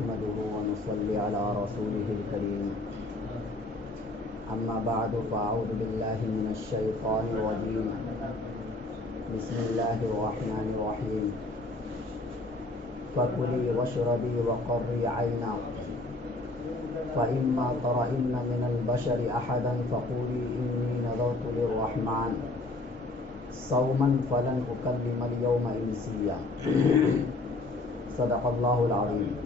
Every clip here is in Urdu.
نحمده ونصلي على رسوله الكريم أما بعد فأعوذ بالله من الشيطان الرجيم بسم الله الرحمن الرحيم فكلي واشربي وقري عينا فإما ترين من البشر أحدا فقولي إني نذرت للرحمن صوما فلن أكلم اليوم إنسيا صدق اللہ العظیم۔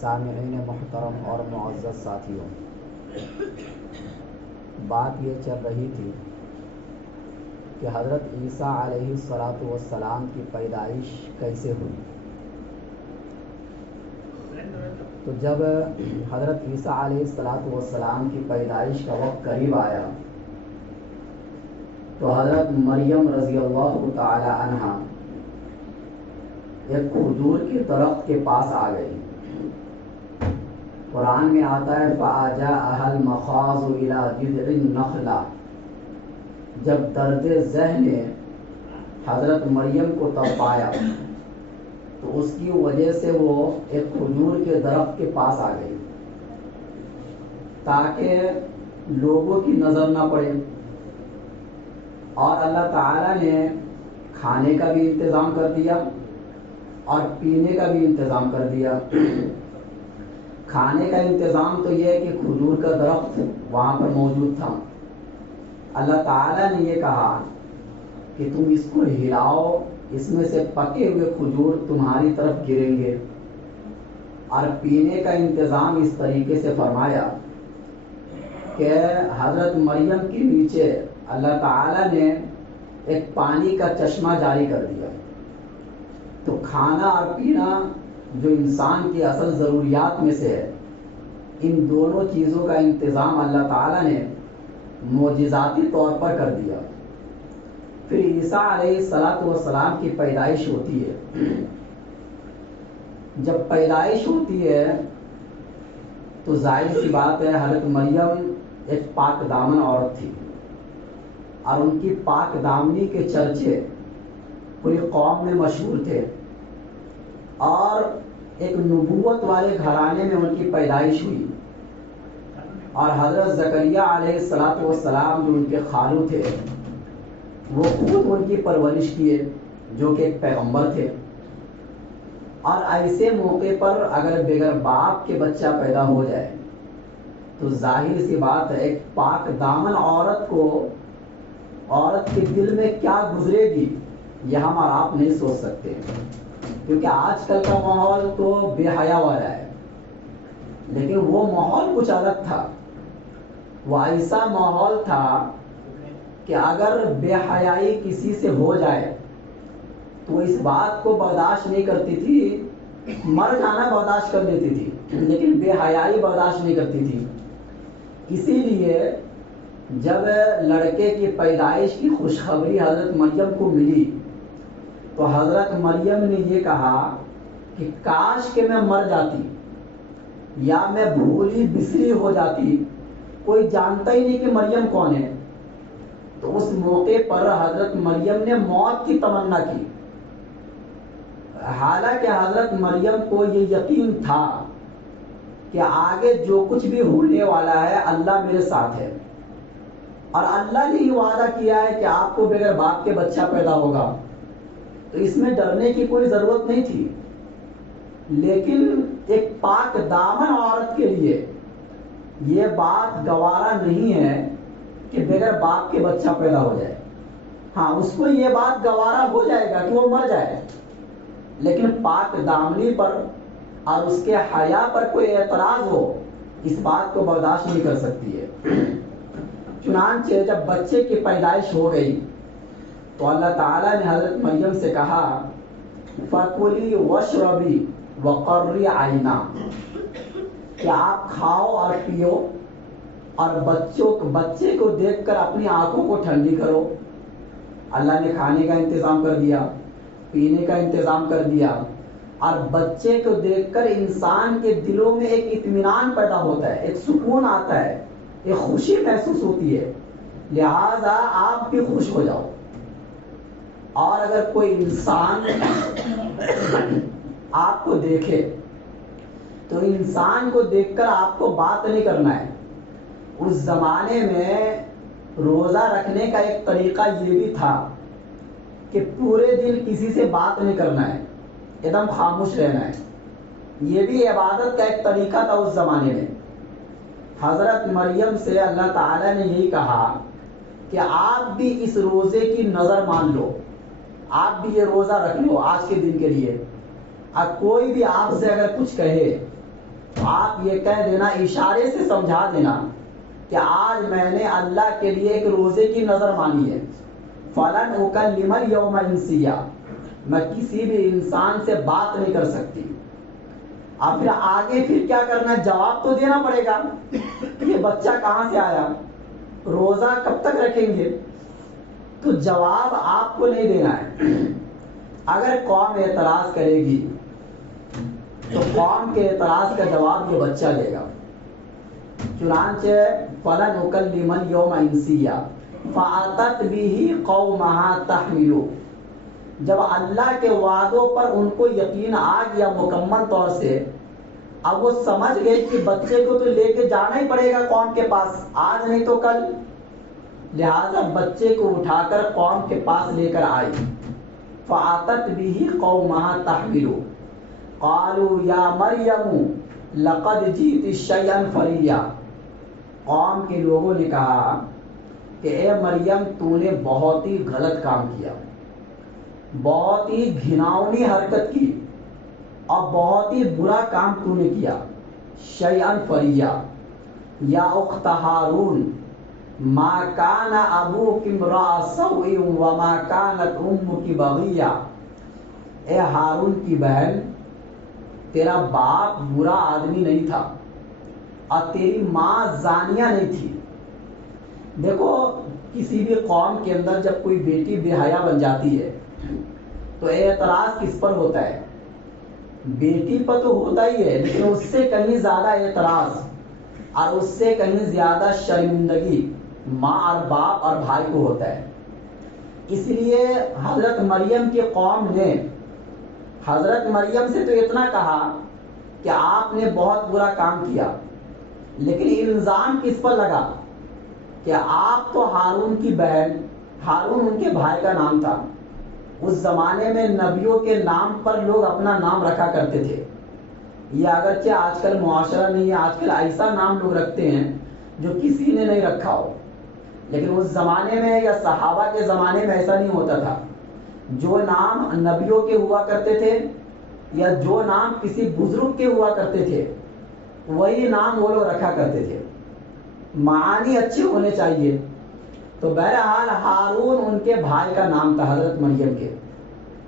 سامعین محترم اور معزز ساتھیوں، بات یہ چل رہی تھی کہ حضرت عیسیٰ علیہ السلام کی پیدائش کیسے ہوئی۔ تو جب حضرت عیسیٰ علیہ السلام کی پیدائش کا وقت قریب آیا تو حضرت مریم رضی اللہ تعالی عنہا ایک کھجور کے درخت کے پاس آ گئی۔ قرآن میں آتا ہے فَأَجَاءَهَا الْمَخَاضُ إِلَى جِذْعِ النَّخْلَةِ، جب درد ذہن نے حضرت مریم کو تب پایا تو اس کی وجہ سے وہ ایک کھجور کے درخت کے پاس آ گئی تاکہ لوگوں کی نظر نہ پڑے، اور اللہ تعالیٰ نے کھانے کا بھی انتظام کر دیا اور پینے کا بھی انتظام کر دیا۔ کھانے کا انتظام تو یہ ہے کہ کھجور کا درخت وہاں پر موجود تھا۔ اللہ تعالیٰ نے یہ کہا کہ تم اس کو ہلاؤ، اس میں سے پکے ہوئے کھجور تمہاری طرف گریں گے، اور پینے کا انتظام اس طریقے سے فرمایا کہ حضرت مریم کے نیچے اللہ تعالیٰ نے ایک پانی کا چشمہ جاری کر دیا۔ تو کھانا اور پینا جو انسان کی اصل ضروریات میں سے ہے، ان دونوں چیزوں کا انتظام اللہ تعالیٰ نے معجزاتی طور پر کر دیا۔ پھر عیسیٰ علیہ السلام کی پیدائش ہوتی ہے۔ جب پیدائش ہوتی ہے تو ظاہر سی بات ہے حضرت مریم ایک پاک دامن عورت تھی، اور ان کی پاک دامنی کے چرچے پوری قوم میں مشہور تھے، اور ایک نبوت والے گھرانے میں ان کی پیدائش ہوئی، اور حضرت زکریا علیہ السلام جو ان کے خالو تھے وہ خود ان کی پرورش کیے، جو کہ ایک پیغمبر تھے۔ اور ایسے موقع پر اگر بغیر باپ کے بچہ پیدا ہو جائے تو ظاہر سی بات ہے ایک پاک دامن عورت کے دل میں کیا گزرے گی یہ ہم اور آپ نہیں سوچ سکتے، کیونکہ آج کل کا ماحول تو بے حیا والا ہے، لیکن وہ ماحول کچھ الگ تھا۔ وہ ایسا ماحول تھا کہ اگر بے حیائی کسی سے ہو جائے تو اس بات کو برداشت نہیں کرتی تھی، مر جانا برداشت کر لیتی تھی، لیکن بے حیائی برداشت نہیں کرتی تھی۔ اسی لیے جب لڑکے کی پیدائش کی خوشخبری حضرت مریم کو ملی تو حضرت مریم نے یہ کہا کہ کاش کہ میں مر جاتی یا میں بھولی بسری ہو جاتی، کوئی جانتا ہی نہیں کہ مریم کون ہے۔ تو اس موقع پر حضرت مریم نے موت کی تمنا کی، حالانکہ حضرت مریم کو یہ یقین تھا کہ آگے جو کچھ بھی ہونے والا ہے اللہ میرے ساتھ ہے، اور اللہ نے یہ وعدہ کیا ہے کہ آپ کو بغیر باپ کے بچہ پیدا ہوگا، تو اس میں ڈرنے کی کوئی ضرورت نہیں تھی۔ لیکن ایک پاک دامن عورت کے لیے یہ بات گوارا نہیں ہے کہ بغیر باپ کے بچہ پیدا ہو جائے۔ ہاں، اس کو یہ بات گوارا ہو جائے گا کہ وہ مر جائے، لیکن پاک دامنی پر اور اس کے حیا پر کوئی اعتراض ہو اس بات کو برداشت نہیں کر سکتی ہے۔ چنانچہ جب بچے کی پیدائش ہو گئی تو اللہ تعالیٰ نے حضرت مریم سے کہا فَكُلِي وَاشْرَبِي وَقَرِّي عَيْنًا، کہ آپ کھاؤ اور پیو، اور بچے کو دیکھ کر اپنی آنکھوں کو ٹھنڈی کرو۔ اللہ نے کھانے کا انتظام کر دیا، پینے کا انتظام کر دیا، اور بچے کو دیکھ کر انسان کے دلوں میں ایک اطمینان پیدا ہوتا ہے، ایک سکون آتا ہے، ایک خوشی محسوس ہوتی ہے، لہذا آپ بھی خوش ہو جاؤ۔ اور اگر کوئی انسان آپ کو دیکھے تو انسان کو دیکھ کر آپ کو بات نہیں کرنا ہے. اس زمانے میں روزہ رکھنے کا ایک طریقہ یہ بھی تھا کہ پورے دن کسی سے بات نہیں کرنا ہے, ایک دم خاموش رہنا ہے. یہ بھی عبادت کا ایک طریقہ تھا اس زمانے میں. حضرت مریم سے اللہ تعالیٰ نے یہی کہا کہ آپ بھی اس روزے کی نظر مان لو, آپ بھی یہ روزہ رکھ لو آج کے دن کے لیے. اب کوئی بھی آپ سے اگر کچھ کہے تو آپ یہ کہہ دینا, اشارے سے سمجھا دینا کہ آج میں نے اللہ کے لیے ایک روزے کی نظر مانی ہے. فَلَنْ أُكَلِّمَ الْيَوْمَ إِنسِيًّا, میں کسی بھی انسان سے بات نہیں کر سکتی. اب پھر آگے پھر کیا کرنا ہے, جواب تو دینا پڑے گا. یہ بچہ کہاں سے آیا, روزہ کب تک رکھیں گے, تو جواب آپ کو نہیں دینا ہے. اگر قوم اعتراض کرے گی تو قوم کے اعتراض کا جواب یہ بچہ دے گا. چنانچہ فَلَنُكَلِّمَ الْيَوْمَ إِنسِيًّا فَأَتَتْ بِهِ قَوْمَهَا تَحْمِلُهُ. جب اللہ کے وعدوں پر ان کو یقین آ گیا مکمل طور سے, اب وہ سمجھ گئے کہ بچے کو تو لے کے جانا ہی پڑے گا قوم کے پاس, آج نہیں تو کل. لہذا بچے کو اٹھا کر قوم کے پاس لے کر آئی. فَأَتَتْ بِهِ قَوْمَهَا تَحْمِلُهُ قَالُوا يَا مَرْيَمُ لَقَدْ جِئْتِ شَيْئًا فَرِيًّا. قوم کے لوگوں نے کہا کہ اے مریم, تو نے بہت ہی غلط کام کیا, بہت ہی گھناؤنی حرکت کی اور بہت ہی برا کام تو نے کیا. شیئن فریا یا اخت ہارون ما کان ابوک امرأ سوء وما کانت امک بغیا. اے ہارون کی بہن, تیرا باپ برا آدمی نہیں تھا اور تیری ماں زانیہ نہیں تھی. دیکھو, کسی بھی قوم کے اندر جب کوئی بیٹی بے حیا بن جاتی ہے تو اعتراض کس پر ہوتا ہے, بیٹی پر تو ہوتا ہی ہے, لیکن اس سے کہیں زیادہ اعتراض اور اس سے کہیں زیادہ شرمندگی ماں اور باپ اور بھائی کو ہوتا ہے. اس لیے حضرت مریم کی قوم نے حضرت مریم سے تو اتنا کہا کہ آپ نے بہت برا کام کیا, لیکن الزام کس پر لگا کہ آپ تو ہارون کی بہن, ہارون ان کے بھائی کا نام تھا. اس زمانے میں نبیوں کے نام پر لوگ اپنا نام رکھا کرتے تھے. یہ اگرچہ آج کل معاشرہ نہیں ہے, آج کل ایسا نام لوگ رکھتے ہیں جو کسی نے نہیں رکھا ہو, لیکن اس زمانے میں یا صحابہ کے زمانے میں ایسا نہیں ہوتا تھا. جو نام نبیوں کے ہوا کرتے تھے یا جو نام کسی بزرگ کے ہوا کرتے تھے وہی نام وہ لوگ رکھا کرتے تھے. معانی اچھے ہونے چاہیے. تو بہرحال ہارون ان کے بھائی کا نام تھا حضرت مریم کے.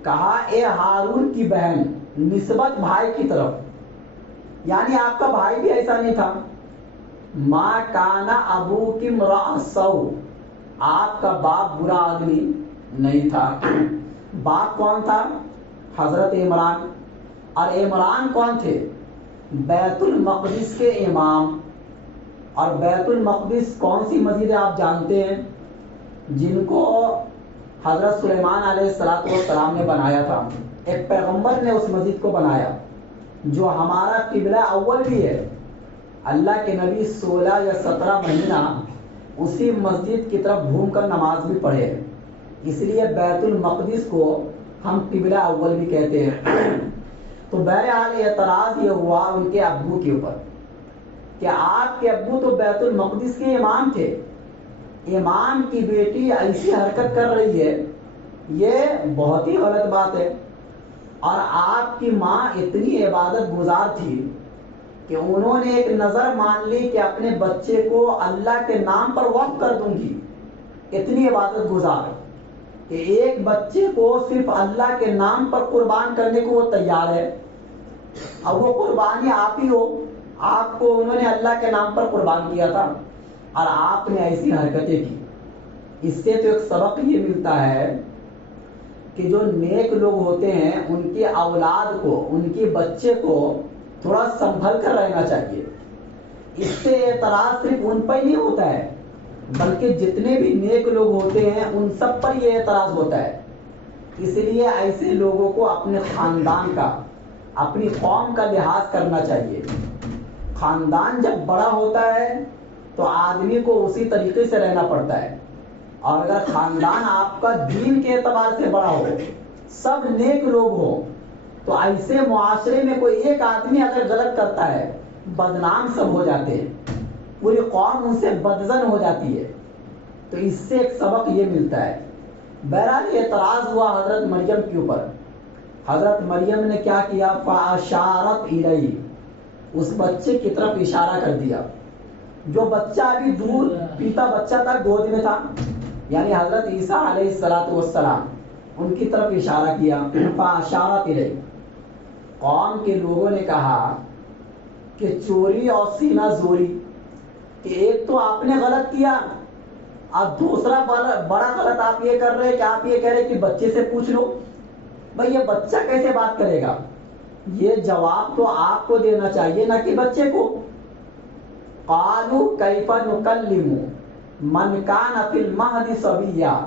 کہا اے ہارون کی بہن, نسبت بھائی کی طرف, یعنی آپ کا بھائی بھی ایسا نہیں تھا. ما کانا ابوک امرأ سوء, آپ کا باپ برا آدمی نہیں تھا. باپ کون تھا, حضرت عمران. اور عمران کون تھے, بیت المقدس کے امام. اور بیت المقدس کون سی مسجد ہے آپ جانتے ہیں, جن کو حضرت سلیمان علیہ السلام نے بنایا تھا. ایک پیغمبر نے اس مسجد کو بنایا جو ہمارا قبلہ اول بھی ہے. اللہ کے نبی 16 یا 17 مہینہ اسی مسجد کی طرف گھوم کر نماز بھی پڑھے ہیں, اس لیے بیت المقدس کو ہم قبلہ اول بھی کہتے ہیں. تو بہرحال اعتراض یہ ہوا ان کے ابو کے اوپر کہ آپ کے ابو تو بیت المقدس کے امام تھے, امام کی بیٹی ایسی حرکت کر رہی ہے, یہ بہت ہی غلط بات ہے. اور آپ کی ماں اتنی عبادت گزار تھی کہ انہوں نے ایک نظر مان لی کہ اپنے بچے کو اللہ کے نام پر وقف کر دوں گی. اتنی عبادت گزار کہ ایک بچے کو صرف اللہ کے نام پر قربان کرنے کو وہ تیار ہے. اب وہ قربانی آپ ہی ہو, آپ کو انہوں نے اللہ کے نام پر قربان کیا تھا اور آپ نے ایسی حرکتیں کی. اس سے تو ایک سبق یہ ملتا ہے کہ جو نیک لوگ ہوتے ہیں ان کی اولاد کو, ان کے بچے کو تھوڑا سنبھل کر رہنا چاہیے. اس سے اعتراض صرف ان پر ہی نہیں ہوتا ہے بلکہ جتنے بھی نیک لوگ ہوتے ہیں ان سب پر یہ اعتراض ہوتا ہے. اس لیے ایسے لوگوں کو اپنے خاندان کا, اپنی قوم کا لحاظ کرنا چاہیے. خاندان جب بڑا ہوتا ہے تو آدمی کو اسی طریقے سے رہنا پڑتا ہے. اور اگر خاندان آپ کا دین کے اعتبار سے بڑا ہو, سب نیک لوگ ہو, تو ایسے معاشرے میں کوئی ایک آدمی اگر غلط کرتا ہے, بدنام سب ہو جاتے ہیں, پوری قوم ان سے بدزن ہو جاتی ہے. تو اس سے ایک سبق یہ ملتا ہے. بہرحال اعتراض ہوا حضرت مریم کے اوپر. حضرت مریم نے کیا کیا؟ فاشارت الیہ, اس بچے کی طرف اشارہ کر دیا. جو بچہ ابھی دودھ پیتا بچہ تھا, گود میں تھا, یعنی حضرت عیسیٰ علیہ السلام, ان کی طرف اشارہ کیا. فاشارت الیہ. قوم کے لوگوں نے کہا کہ چوری اور سینہ زوری, کہ ایک تو آپ نے غلط کیا, اب دوسرا بڑا غلط آپ یہ کر رہے کہ آپ یہ کہہ رہے کہ بچے سے پوچھ لو. بھئی یہ بچہ کیسے بات کرے گا؟ یہ جواب تو آپ کو دینا چاہیے نہ کہ بچے کو. قالوا کیف نکلم من کان فی المہد صبیا.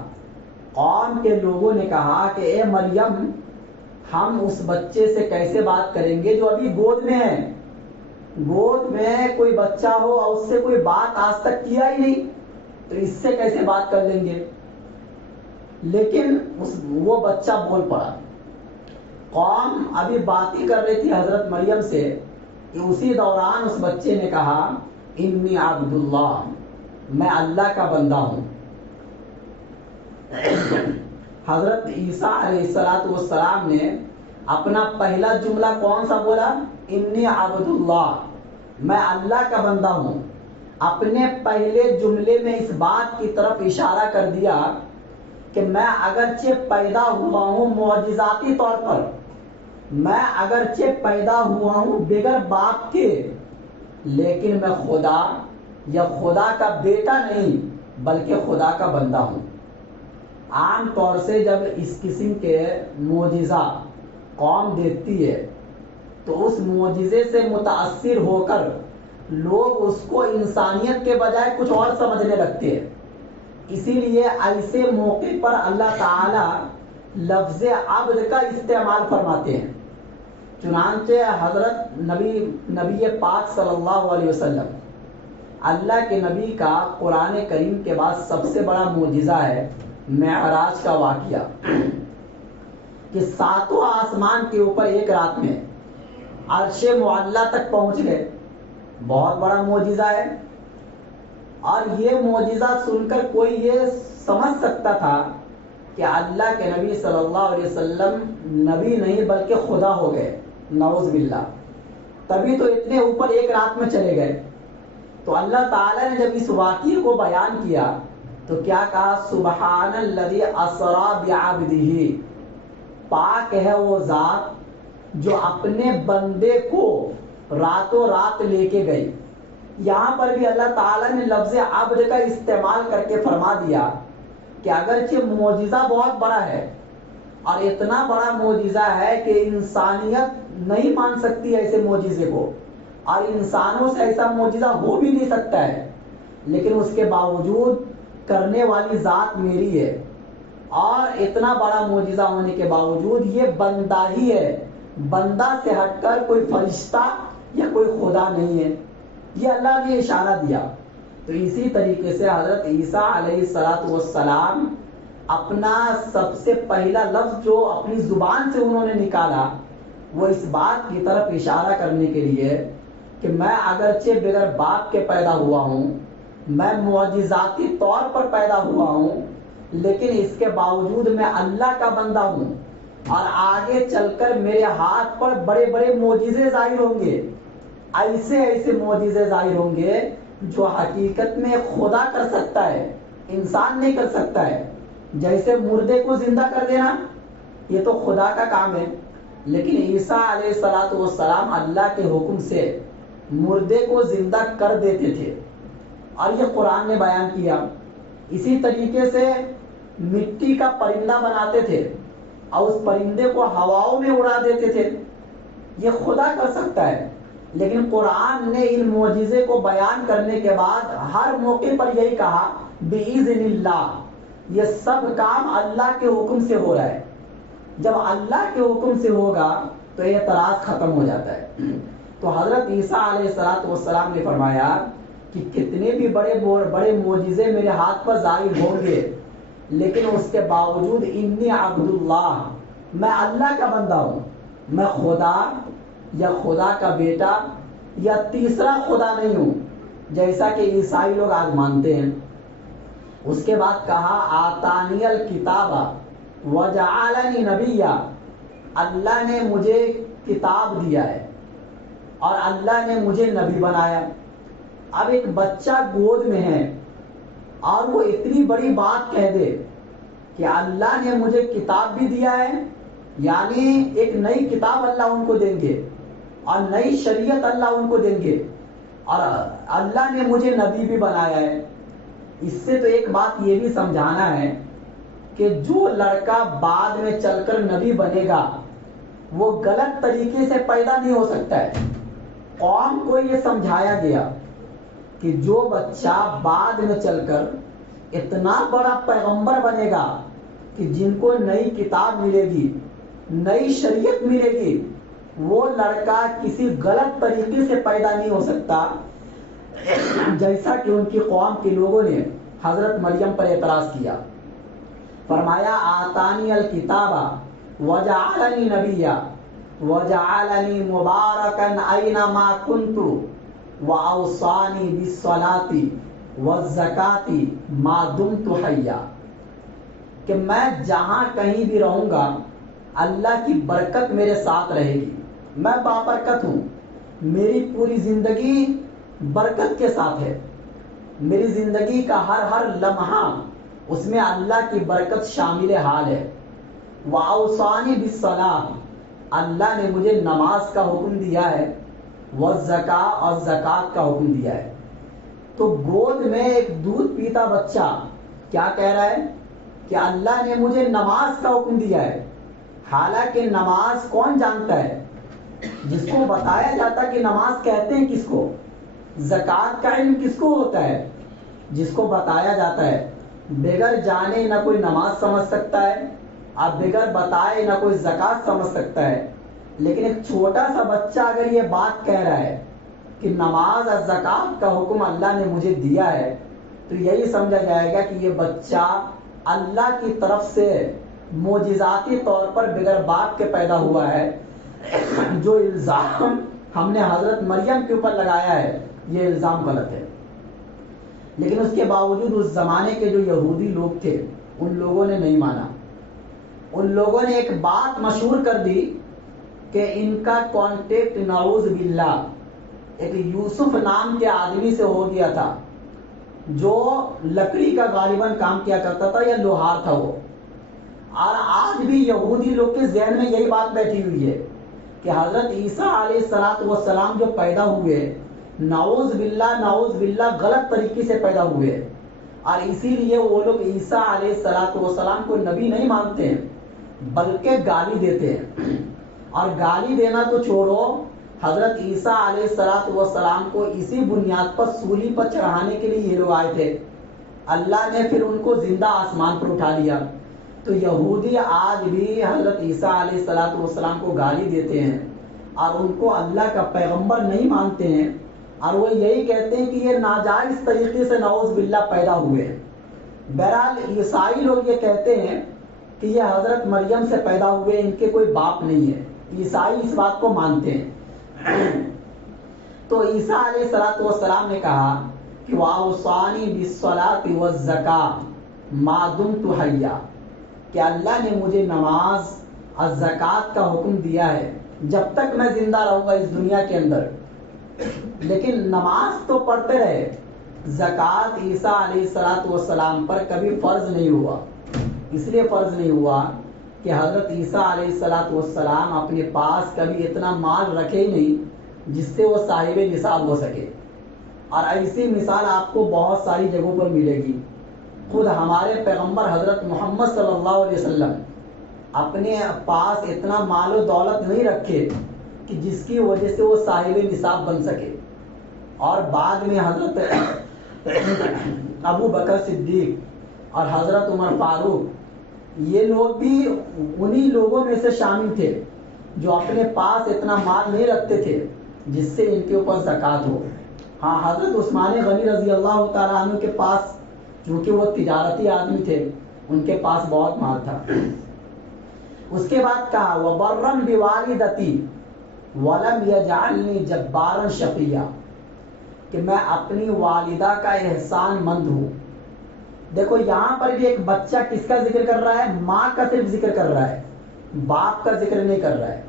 قوم کے لوگوں نے کہا کہ اے مریم, ہم اس بچے سے کیسے بات کریں گے جو ابھی گود میں ہے؟ گود میں کوئی بچہ ہو اور اس سے کوئی بات آج تک کیا ہی نہیں, تو اس سے کیسے بات کر لیں گے؟ لیکن وہ بچہ بول پڑا. قوم ابھی بات ہی کر رہی تھی حضرت مریم سے کہ اسی دوران اس بچے نے کہا انی عبد اللہ, میں اللہ کا بندہ ہوں. حضرت عیسیٰ علیہ السلام نے اپنا پہلا جملہ کون سا بولا؟ انی عبد اللہ, میں اللہ کا بندہ ہوں. اپنے پہلے جملے میں اس بات کی طرف اشارہ کر دیا کہ میں اگرچہ پیدا ہوا ہوں معجزاتی طور پر, میں اگرچہ پیدا ہوا ہوں بغیر باپ کے, لیکن میں خدا یا خدا کا بیٹا نہیں بلکہ خدا کا بندہ ہوں. عام طور سے جب اس قسم کے معجزہ قوم دیکھتی ہے تو اس معجزے سے متاثر ہو کر لوگ اس کو انسانیت کے بجائے کچھ اور سمجھنے لگتے ہیں. اسی لیے ایسے موقع پر اللہ تعالی لفظ عبد کا استعمال فرماتے ہیں. چنانچہ حضرت نبی پاک صلی اللہ علیہ وسلم, اللہ کے نبی کا قرآن کریم کے بعد سب سے بڑا معجزہ ہے معراج کا واقعہ, کہ 7 آسمان کے اوپر ایک رات میں عرش معلیٰ تک پہنچ گئے. بہت بڑا معجزہ ہے. اور یہ معجزہ سن کر کوئی یہ سمجھ سکتا تھا کہ اللہ کے نبی صلی اللہ علیہ وسلم نبی نہیں بلکہ خدا ہو گئے, نعوذ باللہ. تبھی تو اتنے اوپر ایک رات میں چلے گئے. تو اللہ تعالیٰ نے جب اس واقعے کو بیان کیا تو کیا کہا؟ سبحان الذی اسری بعبدہ, پاک ہے وہ ذات جو اپنے بندے کو راتوں رات لے کے گئی. یہاں پر بھی اللہ تعالیٰ نے لفظ عبد کا استعمال کر کے فرما دیا کہ اگرچہ معجزہ بہت بڑا ہے اور اتنا بڑا معجزہ ہے کہ انسانیت نہیں مان سکتی ایسے معجزے کو, اور انسانوں سے ایسا معجزہ ہو بھی نہیں سکتا ہے, لیکن اس کے باوجود کرنے والی ذات میری ہے. اور اتنا بڑا معجزہ ہونے کے باوجود یہ بندہ ہی ہے, بندہ سے ہٹ کر کوئی فرشتہ یا کوئی خدا نہیں ہے. یہ اللہ نے اشارہ دیا. تو اسی طریقے سے حضرت عیسیٰ علیہ السلام اپنا سب سے پہلا لفظ جو اپنی زبان سے انہوں نے نکالا وہ اس بات کی طرف اشارہ کرنے کے لیے کہ میں اگرچہ بغیر باپ کے پیدا ہوا ہوں, میں معجزاتی طور پر پیدا ہوا ہوں, لیکن اس کے باوجود میں اللہ کا بندہ ہوں, اور آگے چل کر میرے ہاتھ پر بڑے بڑے معجزے ظاہر ہوں گے. ایسے معجزے ظاہر ہوں گے جو حقیقت میں خدا کر سکتا ہے, انسان نہیں کر سکتا ہے. جیسے مردے کو زندہ کر دینا یہ تو خدا کا کام ہے, لیکن عیسیٰ علیہ السلام اللہ کے حکم سے مردے کو زندہ کر دیتے تھے, اور یہ قرآن نے بیان کیا. اسی طریقے سے مٹی کا پرندہ بناتے تھے اور اس پرندے کو ہواؤں میں اڑا دیتے تھے. یہ خدا کر سکتا ہے, لیکن قرآن نے ان معجزے کو بیان کرنے کے بعد ہر موقع پر یہی کہا بِإِذْنِ اللَّهِ, یہ سب کام اللہ کے حکم سے ہو رہا ہے. جب اللہ کے حکم سے ہوگا تو تو یہ اعتراض ختم ہو جاتا ہے. تو حضرت عیسیٰ علیہ السلام نے فرمایا کہ کتنے بھی بڑے بڑے معجزے میرے ہاتھ پر ظاہر ہوں گے، لیکن اس کے باوجود انی عبد اللہ، میں اللہ کا بندہ ہوں، میں خدا یا خدا کا بیٹا یا تیسرا خدا نہیں ہوں، جیسا کہ عیسائی لوگ آج مانتے ہیں. اس کے بعد کہا آتانی الکتاب وجعلنی نبیا، اللہ نے مجھے کتاب دیا ہے اور اللہ نے مجھے نبی بنایا. اب ایک بچہ گود میں ہے اور وہ اتنی بڑی بات کہہ دے کہ اللہ نے مجھے کتاب بھی دیا ہے، یعنی ایک نئی کتاب اللہ ان کو دیں گے اور نئی شریعت اللہ ان کو دیں گے، اور اللہ نے مجھے نبی بھی بنایا ہے. اس سے تو ایک بات یہ بھی سمجھانا ہے کہ جو لڑکا بعد میں چل کر نبی بنے گا وہ غلط طریقے سے پیدا نہیں ہو سکتا ہے. قوم کو یہ سمجھایا گیا کہ جو بچہ بعد میں چل کر اتنا بڑا پیغمبر بنے گا کہ جن کو نئی کتاب ملے گی، نئی شریعت ملے گی، وہ لڑکا کسی غلط طریقے سے پیدا نہیں ہو سکتا، جیسا کہ ان کی قوم کے لوگوں نے حضرت مریم پر اعتراض کیا. فرمایا آتانی الکتاب وجعلنی نبیا وجعلنی مبارکا اینما کنت واوصانی بالصلاة والزکاة ما دمت حیا، کہ میں جہاں کہیں بھی رہوں گا اللہ کی برکت میرے ساتھ رہے گی. میں بابرکت ہوں، میری پوری زندگی برکت کے ساتھ ہے، میری زندگی کا ہر لمحہ اس میں اللہ کی برکت شامل حال ہے. وَأَوْصَانِي بِالصَّلَاةِ، اللہ نے مجھے نماز کا حکم دیا ہے، وَالزَّكَاةِ، اور زکوٰۃ کا حکم دیا ہے. تو گود میں ایک دودھ پیتا بچہ کیا کہہ رہا ہے کہ اللہ نے مجھے نماز کا حکم دیا ہے. حالانکہ نماز کون جانتا ہے؟ جس کو بتایا جاتا کہ نماز کہتے ہیں کس کو، زکوٰۃ کا علم کس کو ہوتا ہے؟ جس کو بتایا جاتا ہے. بغیر جانے نہ کوئی نماز سمجھ سکتا ہے، اب بغیر بتائے نہ کوئی زکوٰۃ سمجھ سکتا ہے. لیکن ایک چھوٹا سا بچہ اگر یہ بات کہہ رہا ہے کہ نماز اور زکوٰۃ کا حکم اللہ نے مجھے دیا ہے، تو یہی سمجھا جائے گا کہ یہ بچہ اللہ کی طرف سے معجزاتی طور پر بغیر باپ کے پیدا ہوا ہے. جو الزام ہم نے حضرت مریم کے اوپر لگایا ہے یہ الزام غلط ہے. لیکن اس کے باوجود اس زمانے کے جو یہودی لوگ تھے ان لوگوں نے نہیں مانا. ان لوگوں نے ایک بات مشہور کر دی کہ ان کا کانٹیکٹ نعوذ باللہ ایک یوسف نام کے آدمی سے ہو گیا تھا، جو لکڑی کا غالباً کام کیا کرتا تھا یا لوہار تھا وہ. اور آج بھی یہودی لوگ کے ذہن میں یہی بات بیٹھی ہوئی ہے کہ حضرت عیسیٰ علیہ السلام جو پیدا ہوئے نعوذ باللہ غلط طریقے سے پیدا ہوئے، اور اسی لیے وہ لوگ عیسیٰ علیہ السلام کو نبی نہیں مانتے ہیں بلکہ گالی دیتے ہیں. اور گالی دینا تو چھوڑو، حضرت عیسیٰ علیہ السلام کو اسی بنیاد پر سولی پر چڑھانے کے لیے یہ لوگ آئے تھے. اللہ نے پھر ان کو زندہ آسمان پر اٹھا لیا. تو یہودی آج بھی حضرت عیسیٰ علیہ السلام کو گالی دیتے ہیں اور ان کو اللہ کا پیغمبر نہیں مانتے ہیں، اور وہ یہی کہتے ہیں کہ یہ ناجائز طریقے سے نعوذ باللہ پیدا ہوئے ہیں. بہرحال عیسائی لوگ یہ کہتے ہیں کہ یہ حضرت مریم سے پیدا ہوئے، ان کے کوئی باپ نہیں ہے. عیسائی اس بات کو مانتے ہیں. تو عیسیٰ علیہ السلام نے کہا کہ وَأَوْصَانِي بِالصَّلَاةِ وَالزَّكَاةِ مَا دُمْتُ حَيًّا، کہ اللہ نے مجھے نماز اور زکوٰۃ کا حکم دیا ہے جب تک میں زندہ رہوں گا اس دنیا کے اندر. لیکن نماز تو پڑھتے رہے، زکوٰۃ عیسیٰ علیہ السلام پر کبھی فرض نہیں ہوا. اس لیے فرض نہیں ہوا کہ حضرت عیسیٰ علیہ السلام اپنے پاس کبھی اتنا مال رکھے ہی نہیں جس سے وہ صاحب نصاب ہو سکے. اور ایسی مثال آپ کو بہت ساری جگہوں پر ملے گی. خود ہمارے پیغمبر حضرت محمد صلی اللہ علیہ وسلم اپنے پاس اتنا مال و دولت نہیں رکھے کہ جس کی وجہ سے وہ صاحب نصاب بن سکے. اور بعد میں حضرت ابو بکر صدیق اور حضرت عمر فاروق یہ لوگ بھی انہی لوگوں میں سے شامل تھے جو اپنے پاس اتنا مال نہیں رکھتے تھے جس سے ان کے اوپر زکوٰۃ ہو. ہاں حضرت عثمان غنی رضی اللہ تعالیٰ عنہ کے پاس چونکہ وہ تجارتی آدمی تھے ان کے پاس بہت مال تھا. اس کے بعد کہا وَبَرًّا بِوَالِدَتِي وَلَمْ يَجْعَلْنِي جَبَّارًا شَقِيًّا کہ میں اپنی والدہ کا احسان مند ہوں. دیکھو یہاں پر بھی ایک بچہ کس کا ذکر کر رہا ہے؟ ماں کا صرف ذکر کر رہا ہے, باپ کا ذکر نہیں کر رہا ہے.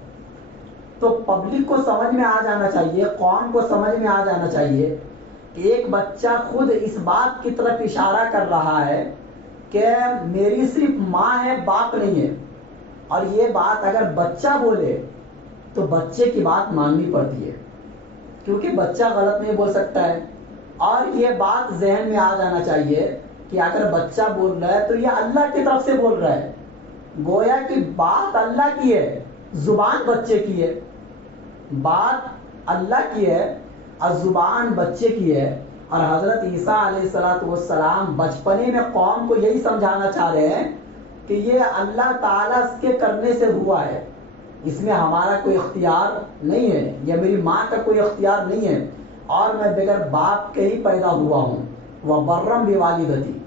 تو پبلک کو سمجھ میں آ جانا چاہیے, قوم کو سمجھ میں آ جانا چاہیے کہ ایک بچہ خود اس بات کی طرف اشارہ کر رہا ہے کہ میری صرف ماں ہے, باپ نہیں ہے. اور یہ بات اگر بچہ بولے تو بچے کی بات ماننی پڑتی ہے کیونکہ بچہ غلط نہیں بول سکتا ہے. اور یہ بات ذہن میں آ جانا چاہیے کہ اگر بچہ بول رہا ہے تو یہ اللہ کی طرف سے بول رہا ہے. گویا کہ بات اللہ کی ہے, زبان بچے کی ہے. بات اللہ کی ہے اور زبان بچے کی ہے. اور حضرت عیسیٰ علیہ السلام بچپنے میں قوم کو یہی سمجھانا چاہ رہے ہیں کہ یہ اللہ تعالیٰ کے کرنے سے ہوا ہے, اس میں ہمارا کوئی اختیار نہیں ہے, یا میری ماں کا کوئی اختیار نہیں ہے, اور میں بغیر باپ کے ہی پیدا ہوا ہوں. وَبَرًّا بِوَالِدَتِي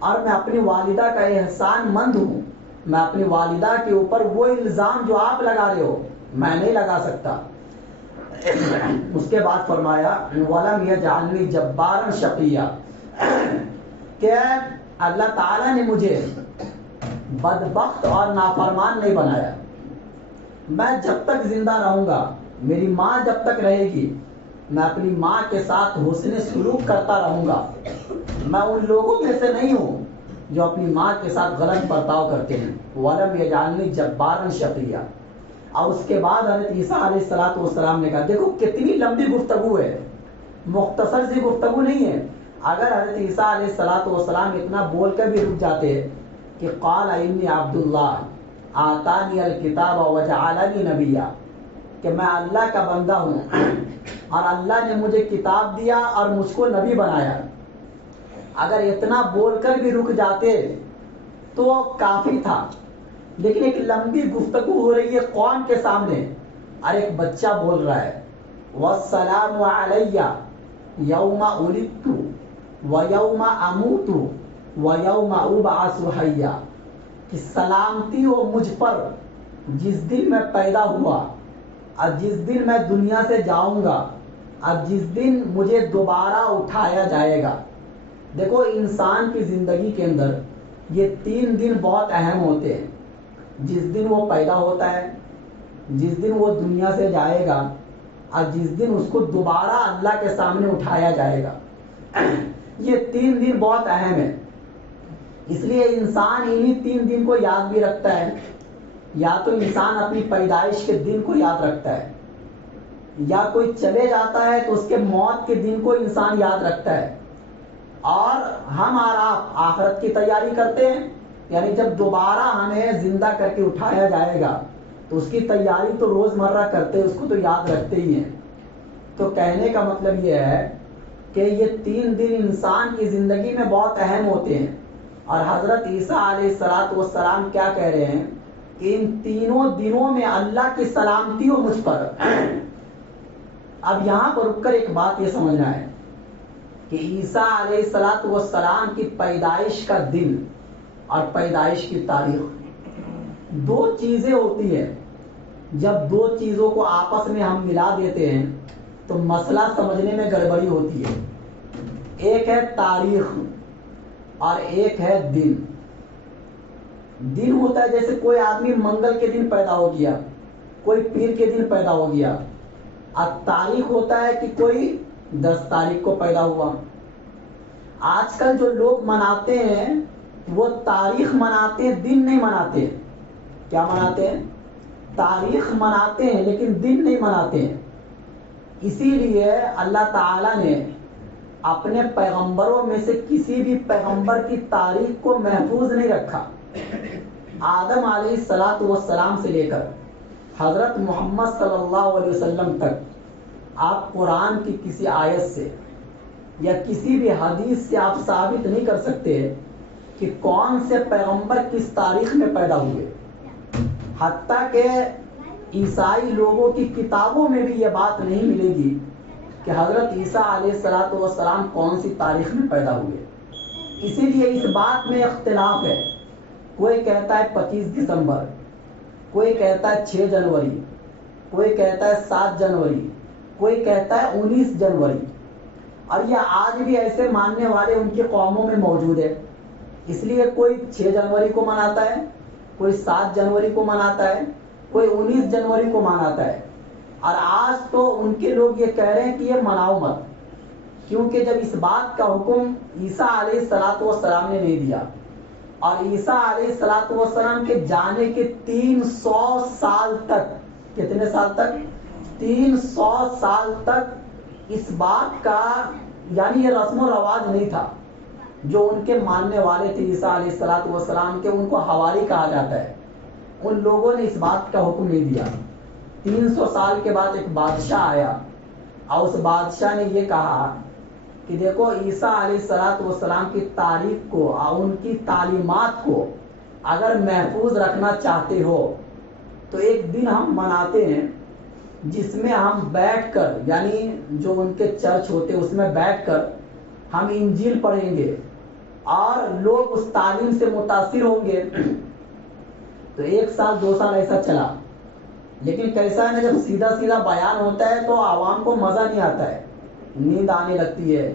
اور میں اپنی والدہ کا احسان مند ہوں. میں اپنی والدہ کے اوپر وہ الزام جو آپ لگا رہے ہو میں نہیں لگا سکتا. اس کے بعد فرمایا وَلَمْ يَجْعَلْنِي جَبَّارًا شَقِيًّا کہ اللہ تعالیٰ نے مجھے بدبخت اور نافرمان نہیں بنایا. میں جب تک زندہ رہوں گا, میری ماں جب تک رہے گی, میں اپنی ماں کے ساتھ حسن سلوک کرتا رہوں گا. میں ان لوگوں میں سے نہیں ہوں جو اپنی ماں کے ساتھ غلط برتاؤ کرتے ہیں. وَلَمْ يَجْعَلْنِي جَبَّارًا شَقِيًّا. اور اس کے بعد حضرت عیسیٰ علیہ السلام نے کہا, دیکھو کتنی لمبی گفتگو ہے, مختصر سی گفتگو نہیں ہے. اگر حضرت عیسیٰ علیہ السلام اتنا بول کر بھی رک جاتے کہ قال انی عبد اللہ آتانی الکتاب وجعلنی نبیا کہ میں اللہ کا بندہ ہوں اور اللہ نے مجھے کتاب دیا اور مجھ کو نبی بنایا, اگر اتنا بول کر بھی رک جاتے تو کافی تھا. لیکن ایک لمبی گفتگو ہو رہی ہے قوم کے سامنے اور ایک بچہ بول رہا ہے والسلام علیہ یوم ولدت ویوم اموت ویوم ابعث حیا کہ سلامتی ہو مجھ پر جس دن میں پیدا ہوا اور جس دن میں دنیا سے جاؤں گا اور جس دن مجھے دوبارہ اٹھایا جائے گا. دیکھو انسان کی زندگی کے اندر یہ 3 دن بہت اہم ہوتے ہیں, جس دن وہ پیدا ہوتا ہے, جس دن وہ دنیا سے جائے گا اور جس دن اس کو دوبارہ اللہ کے سامنے اٹھایا جائے گا. یہ 3 دن بہت اہم ہے, اس لیے انسان انہی 3 دن کو یاد بھی رکھتا ہے. یا تو انسان اپنی پیدائش کے دن کو یاد رکھتا ہے, یا کوئی چلے جاتا ہے تو اس کے موت کے دن کو انسان یاد رکھتا ہے. اور ہم اور آپ آخرت کی تیاری کرتے ہیں, یعنی جب دوبارہ ہمیں زندہ کر کے اٹھایا جائے گا تو اس کی تیاری تو روزمرہ کرتے ہیں, اس کو تو یاد رکھتے ہی ہیں. تو کہنے کا مطلب یہ ہے کہ یہ 3 دن انسان کی زندگی میں بہت اہم ہوتے ہیں. اور حضرت عیسیٰ علیہ السلام کیا کہہ رہے ہیں کہ ان تینوں دنوں میں اللہ کی سلامتی ہو مجھ پر. اب یہاں پر رک کر ایک بات یہ سمجھنا ہے کہ عیسیٰ علیہ السلام کی پیدائش کا دن اور پیدائش کی تاریخ 2 چیزیں ہوتی ہیں. جب 2 چیزوں کو آپس میں ہم ملا دیتے ہیں تو مسئلہ سمجھنے میں گڑبڑی ہوتی ہے. ایک ہے تاریخ اور ایک ہے دن. دن ہوتا ہے جیسے کوئی آدمی منگل کے دن پیدا ہو گیا, کوئی پیر کے دن پیدا ہو گیا. اور تاریخ ہوتا ہے کہ کوئی 10 تاریخ کو پیدا ہوا. آج کل جو لوگ مناتے ہیں وہ تاریخ مناتے ہیں, دن نہیں مناتے. کیا مناتے ہیں؟ تاریخ مناتے ہیں لیکن دن نہیں مناتے ہیں. اسی لیے اللہ تعالیٰ نے اپنے پیغمبروں میں سے کسی بھی پیغمبر کی تاریخ کو محفوظ نہیں رکھا. آدم علیہ السلام سے لے کر حضرت محمد صلی اللہ علیہ وسلم تک آپ قرآن کی کسی آیت سے یا کسی بھی حدیث سے آپ ثابت نہیں کر سکتے کہ کون سے پیغمبر کس تاریخ میں پیدا ہوئے. حتیٰ کہ عیسائی لوگوں کی کتابوں میں بھی یہ بات نہیں ملے گی کہ حضرت عیسیٰ علیہ الصلوۃ والسلام کون سی تاریخ میں پیدا ہوئے. اسی لیے اس بات میں اختلاف ہے. کوئی کہتا ہے 25 دسمبر، کوئی کہتا ہے 6 جنوری، کوئی کہتا ہے 7 جنوری، کوئی کہتا ہے 19 جنوری. اور یہ آج بھی ایسے ماننے والے ان کی قوموں میں موجود ہے. اس لیے کوئی 6 جنوری کو مناتا ہے، کوئی 7 جنوری کو مناتا ہے، کوئی 19 جنوری کو مناتا ہے. اور آج تو ان کے لوگ یہ کہہ رہے ہیں کہ یہ مناؤ مت، کیونکہ جب اس بات کا حکم عیسیٰ علیہ الصلوۃ والسلام نے نہیں دیا، اور عیسیٰ علیہ الصلوۃ والسلام کے جانے کے 300 سال تک، کتنے سال تک؟ 300 سال تک اس بات کا، یعنی یہ رسم و رواج نہیں تھا. جو ان کے ماننے والے تھے عیسیٰ علیہ الصلوۃ والسلام کے، ان کو حواری کہا جاتا ہے، ان لوگوں نے اس بات کا حکم نہیں دیا. 300 سال کے بعد ایک بادشاہ آیا اور اس بادشاہ نے یہ کہا کہ دیکھو عیسیٰ علیہ الصلوۃ والسلام کی تاریخ کو اور ان کی تعلیمات کو اگر محفوظ رکھنا چاہتے ہو تو ایک دن ہم مناتے ہیں جس میں ہم بیٹھ کر، یعنی جو ان کے چرچ ہوتے اس میں بیٹھ کر ہم انجیل پڑھیں گے اور لوگ اس تعلیم سے متاثر ہوں گے. تو 1 سال 2 سال ایسا چلا، لیکن کیسا ہے نا، جب سیدھا سیدھا بیان ہوتا ہے تو عوام کو مزہ نہیں آتا ہے، نیند آنے لگتی ہے.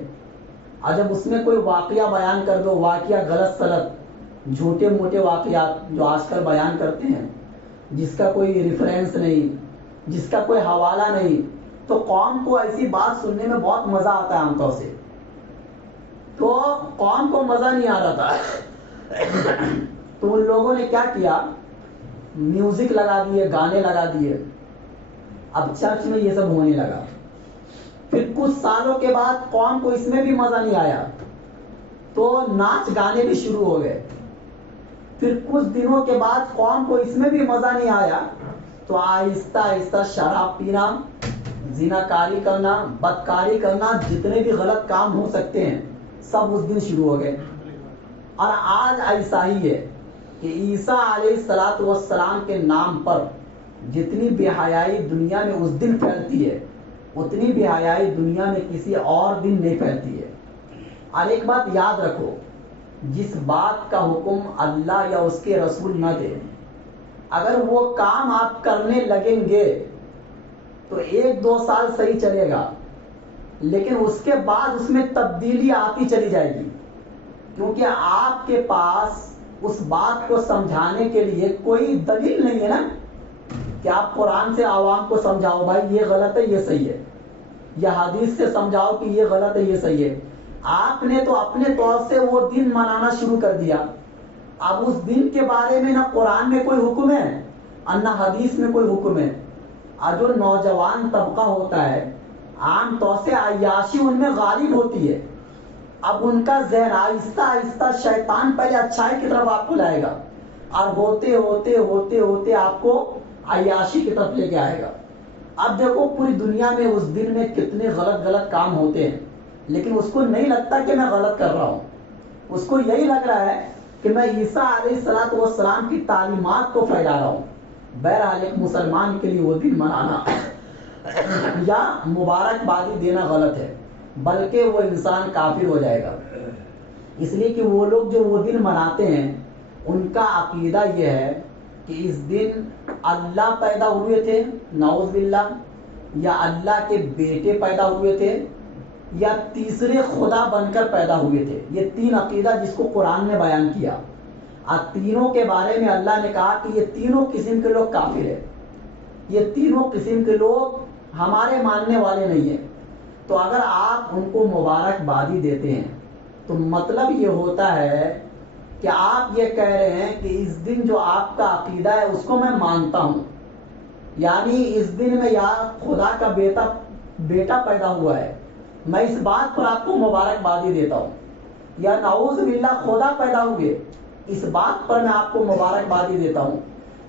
اور جب اس میں کوئی واقعہ بیان کر دو، واقعہ غلط سلط، جھوٹے موٹے واقعات جو آج کل بیان کرتے ہیں، جس کا کوئی ریفرنس نہیں، جس کا کوئی حوالہ نہیں، تو قوم کو ایسی بات سننے میں بہت مزہ آتا ہے عام طور سے. تو قوم کو مزہ نہیں آ رہا تھا تو ان لوگوں نے کیا کیا، میوزک لگا دیے، گانے لگا دیے. اب چرچ میں یہ سب ہونے لگا. پھر کچھ سالوں کے بعد قوم کو اس میں بھی مزہ نہیں آیا تو ناچ گانے بھی شروع ہو گئے. پھر کچھ دنوں کے بعد قوم کو اس میں بھی مزہ نہیں آیا تو آہستہ آہستہ شراب پینا، زناکاری کرنا، بدکاری کرنا، جتنے بھی غلط کام ہو سکتے ہیں سب اس دن شروع ہو گئے. اور آج ایسا ہی ہے کہ عیسیٰ علیہ الصلوۃ والسلام کے نام پر جتنی بے حیائی دنیا میں اس دن پھیلتی ہے، اتنی بے حیائی دنیا میں کسی اور دن نہیں پھیلتی ہے. اور ایک بات یاد رکھو، جس بات کا حکم اللہ یا اس کے رسول نہ دے، اگر وہ کام آپ کرنے لگیں گے تو 1-2 سال صحیح چلے گا، لیکن اس کے بعد اس میں تبدیلی آتی چلی جائے گی، کیونکہ آپ کے پاس اس بات کو سمجھانے کے لیے کوئی دلیل نہیں ہے نا کہ آپ قرآن سے عوام کو سمجھاؤ بھائی یہ غلط ہے یہ صحیح ہے، یا حدیث سے سمجھاؤ کہ یہ غلط ہے یہ صحیح ہے. آپ نے تو اپنے طور سے وہ دن منانا شروع کر دیا. اب اس دن کے بارے میں نہ قرآن میں کوئی حکم ہے اور نہ حدیث میں کوئی حکم ہے. اور جو نوجوان طبقہ ہوتا ہے عام طور سے عیاشی ان میں غالب ہوتی ہے. اب ان کا ذہن آہستہ آہستہ شیطان پہلے اچھائی کی طرف آپ کو لائے گا اور ہوتے ہوتے ہوتے ہوتے آپ کو عیاشی کی طرف لے کے آئے گا. اب دیکھو پوری دنیا میں اس دن میں کتنے غلط کام ہوتے ہیں، لیکن اس کو نہیں لگتا کہ میں غلط کر رہا ہوں. اس کو یہی لگ رہا ہے کہ میں عیسیٰ علیہ الصلوۃ والسلام کی تعلیمات کو پھیلا رہا ہوں. بہرحال ایک مسلمان کے لیے وہ دن منانا یا مبارکبادی دینا غلط ہے، بلکہ وہ انسان کافر ہو جائے گا. اس لیے کہ وہ لوگ جو وہ دن مناتے ہیں ان کا عقیدہ یہ ہے کہ اس دن اللہ پیدا ہوئے تھے، نعوذ باللہ، یا اللہ کے بیٹے پیدا ہوئے تھے، یا تیسرے خدا بن کر پیدا ہوئے تھے. یہ 3 عقیدہ جس کو قرآن نے بیان کیا، اور تینوں کے بارے میں اللہ نے کہا کہ یہ تینوں قسم کے لوگ کافر ہیں، یہ تینوں قسم کے لوگ ہمارے ماننے والے نہیں ہیں. تو اگر آپ ان کو مبارکبادی دیتے ہیں تو مطلب یہ ہوتا ہے کہ آپ یہ کہہ رہے ہیں کہ اس دن جو آپ کا عقیدہ ہے اس کو میں مانتا ہوں، یعنی اس دن میں یا خدا کا بیٹا پیدا ہوا ہے، میں اس بات پر آپ کو مبارکبادی دیتا ہوں، یا نعوذ باللہ خدا پیدا ہوئے اس بات پر میں آپ کو مبارکبادی دیتا ہوں،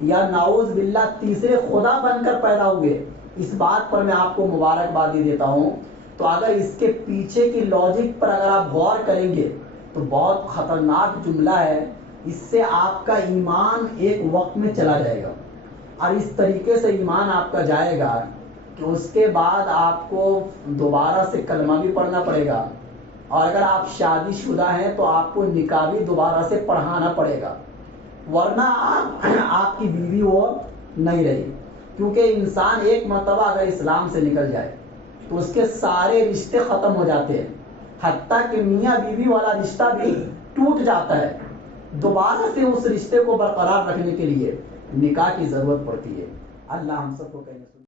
یا نعوذ باللہ تیسرے خدا بن کر پیدا ہوئے اس بات پر میں آپ کو مبارکبادی دیتا ہوں. تو اگر اس کے پیچھے کی لاجک پر اگر آپ غور کریں گے تو بہت خطرناک جملہ ہے. اس سے آپ کا ایمان ایک وقت میں چلا جائے گا. اور اس طریقے سے ایمان آپ کا جائے گا کہ اس کے بعد آپ کو دوبارہ سے کلمہ بھی پڑھنا پڑے گا، اور اگر آپ شادی شدہ ہیں تو آپ کو نکاح بھی دوبارہ سے پڑھانا پڑے گا، ورنہ آپ کی بیوی وہ نہیں رہی. کیونکہ انسان ایک مرتبہ اگر اسلام سے نکل جائے تو اس کے سارے رشتے ختم ہو جاتے ہیں، حتیٰ کہ میاں بیوی والا رشتہ بھی ٹوٹ جاتا ہے. دوبارہ سے اس رشتے کو برقرار رکھنے کے لیے نکاح کی ضرورت پڑتی ہے. اللہ ہم سب کو کہیں